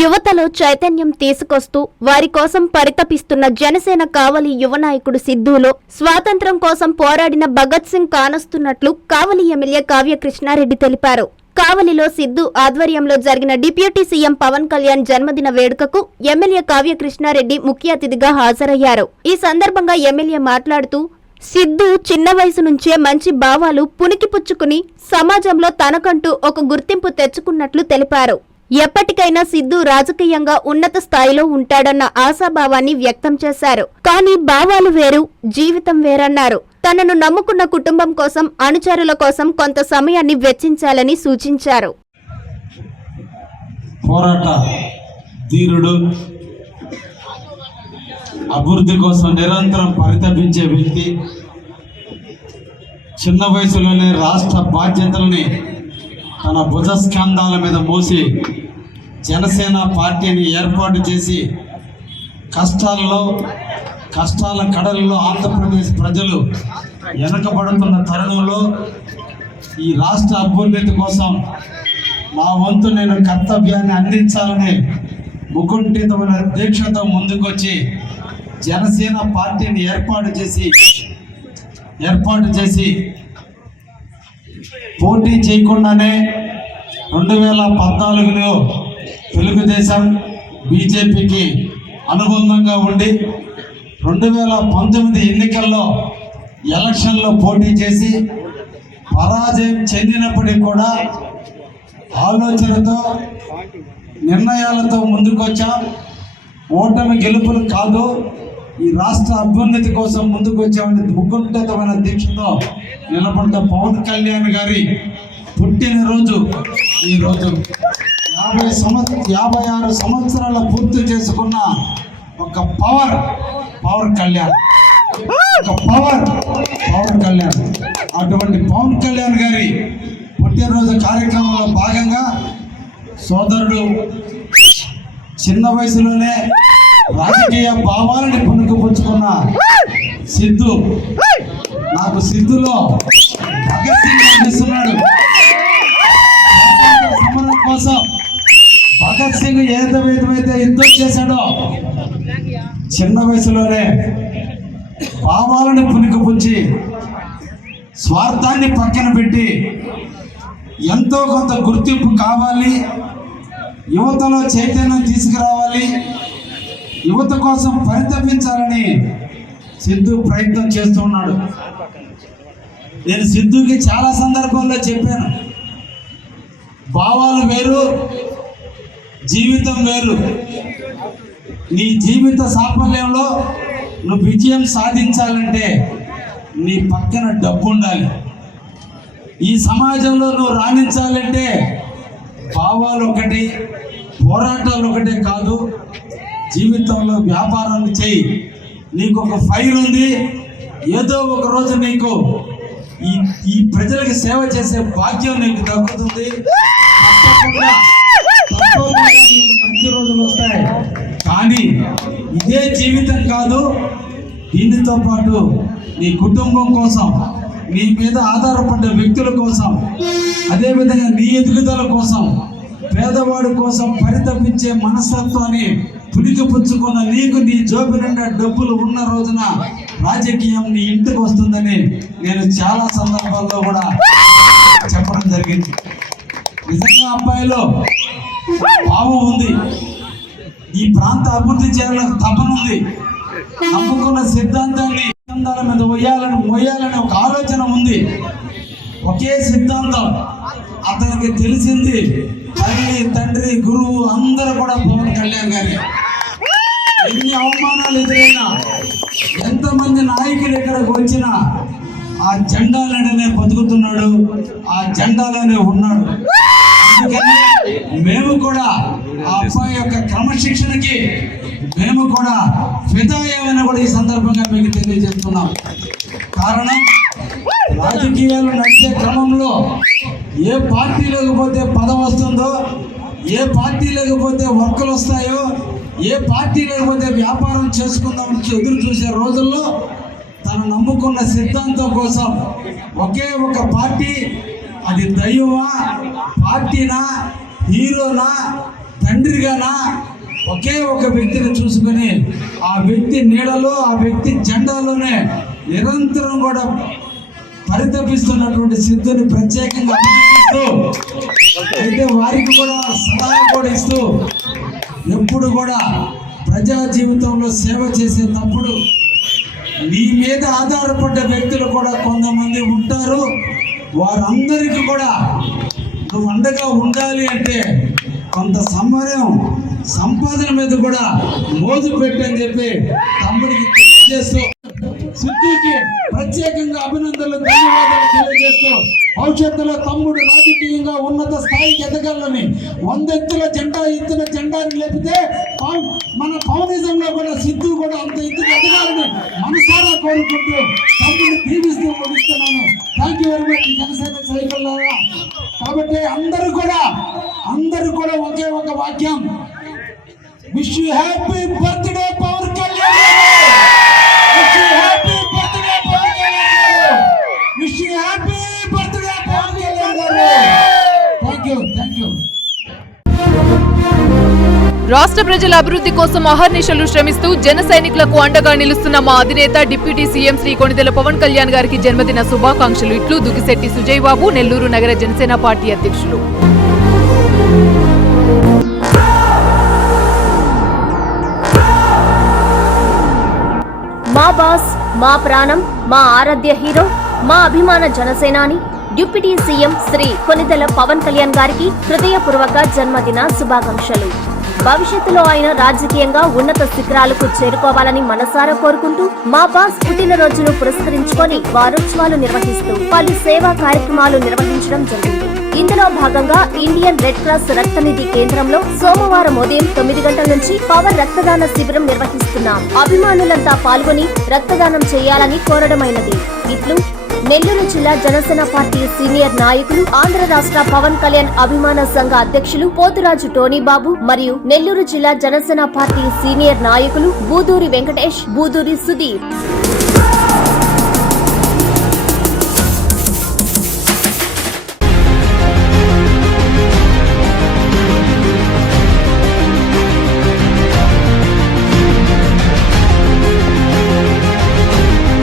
యువతలో చైతన్యం తీసుకొస్తూ వారి కోసం పరితపిస్తున్న జనసేన కావలి యువ నాయకుడు సిద్ధులో స్వాతంత్ర్యం కోసం పోరాడిన భగత్ సింగ్ కానొస్తున్నట్లు కావలి ఎమ్మెల్యే కావ్య కృష్ణారెడ్డి తెలిపారు. కావలిలో సిద్ధు ఆధ్వర్యంలో జరిగిన డిప్యూటీ సీఎం పవన్ కళ్యాణ్ జన్మదిన వేడుకకు ఎమ్మెల్యే కావ్య కృష్ణారెడ్డి ముఖ్య అతిథిగా హాజరయ్యారు. ఈ సందర్భంగా ఎమ్మెల్యే మాట్లాడుతూ సిద్ధు చిన్న వయసు నుంచే మంచి భావాలు పుణికిపుచ్చుకుని సమాజంలో తనకంటూ ఒక గుర్తింపు తెచ్చుకున్నట్లు తెలిపారు. ఎప్పటికైనా సిద్ధు రాజకీయంగా ఉన్నత స్థాయిలో ఉంటాడన్న ఆశాభావాన్ని వ్యక్తం చేశారు. కానీ భావాలు వేరు జీవితం వేరన్నారు. తనను నమ్ముకున్న కుటుంబం కోసం అనుచరుల కోసం కొంత సమయాన్ని వెచ్చించాలని సూచించారు. పోరాట ధీరుడు అభివృద్ధి కోసం నిరంతరం పరితపించే వ్యక్తి చిన్న వయసులోనే రాష్ట్ర బాధ్యతలని తన భుజస్కంధాల మీద మోసి జనసేన పార్టీని ఏర్పాటు చేసి కష్టాలలో కష్టాల కడలలో ఆంధ్రప్రదేశ్ ప్రజలు వెనకబడుతున్న తరుణంలో ఈ రాష్ట్ర అభ్యున్నతి కోసం నా వంతు నేను కర్తవ్యాన్ని అందించాలని ముకుంఠితమైన దీక్షతో ముందుకొచ్చి జనసేన పార్టీని ఏర్పాటు చేసి ఏర్పాటు చేసి పోటీ చేయకుండానే రెండు వేల పద్నాలుగులో తెలుగుదేశం బీజేపీకి అనుబంధంగా ఉండి రెండు వేల పంతొమ్మిది ఎన్నికల్లో ఎలక్షన్లో పోటీ చేసి పరాజయం చెందినప్పటికీ కూడా ఆలోచనతో నిర్ణయాలతో ముందుకొచ్చాం. ఓటమి గెలుపులు కాదు ఈ రాష్ట్ర అభ్యున్నతి కోసం ముందుకు వచ్చామని ముగ్గుంటమైన దీక్షతో నిలబడ్డ పవన్ కళ్యాణ్ గారి పుట్టినరోజు ఈరోజు యాభై సంవత్సర యాభై ఆరు సంవత్సరాల పూర్తి చేసుకున్న ఒక పవర్ పవర్ కళ్యాణ్. ఒక పవర్ పవన్ కళ్యాణ్. అటువంటి పవన్ కళ్యాణ్ గారి పుట్టినరోజు కార్యక్రమంలో భాగంగా సోదరుడు చిన్న వయసులోనే రాజకీయ భావాలని పుణుకుపుచ్చుకున్న సిద్ధు. నాకు సిద్ధులో భగత్ సింగ్ అందిస్తున్నాడు. సమరం కోసం భగత్ సింగ్ ఏ విధమైతే యుద్ధం చేశాడో చిన్న వయసులోనే భావాలను పుణికిపుచ్చి స్వార్థాన్ని పక్కన పెట్టి ఎంతో కొంత గుర్తింపు కావాలి యువతలో చైతన్యం తీసుకురావాలి యువత కోసం పరితపించాలని సిద్ధు ప్రయత్నం చేస్తున్నాడు నేను సిద్ధుకి చాలా సందర్భాల్లో చెప్పాను. భావాలు వేరు జీవితం వేరు. నీ జీవిత సాఫల్యంలో నువ్వు విజయం సాధించాలంటే నీ పక్కన డబ్బు ఉండాలి ఈ సమాజంలో నువ్వు రాణించాలంటే భావాలు ఒకటి పోరాటాలు ఒకటే కాదు జీవితంలో వ్యాపారాలు చేయి. నీకు ఒక ఫైర్ ఉంది ఏదో ఒక రోజు నీకు ఈ ఈ ప్రజలకు సేవ చేసే భాగ్యం నీకు దక్కుతుంది. తప్పకుండా మంచి రోజులు వస్తాయి కానీ ఇదే జీవితం కాదు దీనితో పాటు నీ కుటుంబం కోసం నీ మీద ఆధారపడ్డ వ్యక్తుల కోసం అదేవిధంగా నీ ఎదుగుదల కోసం పేదవాడి కోసం పరితపించే మనస్తత్వాన్ని పుణికిపుచ్చుకున్న నీకు నీ జోబు నిండా డబ్బులు ఉన్న రోజున రాజకీయం నీ ఇంటికి వస్తుందని నేను చాలా సందర్భాల్లో కూడా చెప్పడం జరిగింది. నిజంగా అబ్బాయిలో భావం ఉంది. ఈ ప్రాంత అభివృద్ధి చేయాలని తపన ఉంది. నమ్ముకున్న సిద్ధాంతాన్ని సిద్ధాంతాల మీద వేయాలని మోయాలని ఒక ఆలోచన ఉంది. ఒకే సిద్ధాంతం. అతనికి తెలిసింది తల్లి తండ్రి గురువు అందరూ కూడా పవన్ కళ్యాణ్ గారి. ఎన్ని అవమానాలు ఎదురైనా ఎంతమంది నాయకులు ఇక్కడికి వచ్చినా ఆ జెండాలనే బతుకుతున్నాడు ఆ జెండాలోనే ఉన్నాడు. మేము కూడా ఆ అబ్బాయి యొక్క క్రమశిక్షణకి మేము కూడా ఫిదాయమని కూడా ఈ సందర్భంగా మీకు తెలియజేస్తున్నాం. కారణం రాజకీయాలు నడిచే క్రమంలో ఏ పార్టీ లేకపోతే పదం వస్తుందో ఏ పార్టీ లేకపోతే వర్కులు వస్తాయో ఏ పార్టీ లేకపోతే వ్యాపారం చేసుకుందాం ఎదురు చూసే రోజుల్లో తను నమ్ముకున్న సిద్ధాంతం కోసం ఒకే ఒక పార్టీ అది దైవమా? పార్టీనా? హీరోనా? తండ్రిగానా? ఒకే ఒక వ్యక్తిని చూసుకొని ఆ వ్యక్తి నీడలో ఆ వ్యక్తి జెండాలోనే నిరంతరం కూడా పరితపిస్తున్నటువంటి సిద్ధుని ప్రత్యేకంగా అయితే వారికి కూడా సలహా కూడా ఇస్తూ ఎప్పుడు కూడా ప్రజా జీవితంలో సేవ చేసేటప్పుడు నీ మీద ఆధారపడ్డ వ్యక్తులు కూడా కొంతమంది ఉంటారు. వారందరికీ కూడా నువ్వు అండగా ఉండాలి అంటే కొంత సమయం సంపాదన మీద కూడా మోజు పెట్టని చెప్పి తమ్ముడికి తెలియజేస్తూ సిద్ధుకి ప్రత్యేకంగా అభినందనలు ధన్యవాదాలు తెలియజేస్తూ భవిష్యత్తులో తమ్ముడు రాజకీయంగా ఉన్నత స్థాయికి ఎదగాలని వందెత్తుల జెండా ఎత్తున జెండాని లేపితే మన పౌనిజంలో కూడా సిద్ధు కూడా అంత ఎత్తున ఎదగాలని మనసారా కోరుకుంటూ తమ్ముడు దీవిస్తూ ముగిస్తున్నాను. Thank you very much Janasena cycle కాబట్టి అందరూ కూడా అందరూ కూడా ఒకే ఒక వాక్యం. Wish you happy birthday power రాష్ట్ర ప్రజల అభివృద్ధి కోసం అహర్నిశలు శ్రమిస్తూ జన సైనికులకు అండగా నిలుస్తున్న మా అధినేత డిప్యూటీ సీఎం శ్రీ కొణిదెల పవన్ కళ్యాణ్ గారికి జన్మదిన శుభాకాంక్షలు. ఇట్లు దుగిశెట్టి సుజయ్ బాబు నెల్లూరు నగర జనసేన పార్టీ అధ్యక్షులు. మా బాస్ మా ప్రాణం మా ఆరాధ్య హీరో మా అభిమాన జనసేనాని డిప్యూటీ సీఎం శ్రీ కొనిదెల పవన్ కళ్యాణ్ గారికి హృదయపూర్వక జన్మదిన శుభాకాంక్షలు. భవిష్యత్తులో ఆయన రాజకీయంగా ఉన్నత శిఖరాలకు చేరుకోవాలని మనసారా కోరుకుంటూ మా బాస్ పుట్టినరోజును పురస్కరించుకొని వారోత్సవాలు నిర్వహిస్తూ పలు సేవా కార్యక్రమాలు నిర్వహించడం జరిగింది. ఇందులో భాగంగా ఇండియన్ రెడ్ క్రాస్ రక్తనిధి కేంద్రంలో సోమవారం ఉదయం తొమ్మిది గంటల నుంచి పవర్ రక్తదాన శిబిరం నిర్వహిస్తున్నాం. అభిమానులంతా పాల్గొని రక్తదానం చేయాలని కోరడమైనది. ఇట్లు నెల్లూరు జిల్లా జనసేన పార్టీ సీనియర్ నాయకులు ఆంధ్ర రాష్ట్ర పవన్ కళ్యాణ్ అభిమాన సంఘ అధ్యక్షులు పోతురాజు టోనీబాబు మరియు నెల్లూరు జిల్లా జనసేన పార్టీ సీనియర్ నాయకులు బూదూరి వెంకటేష్ బూదూరి సుధీర్.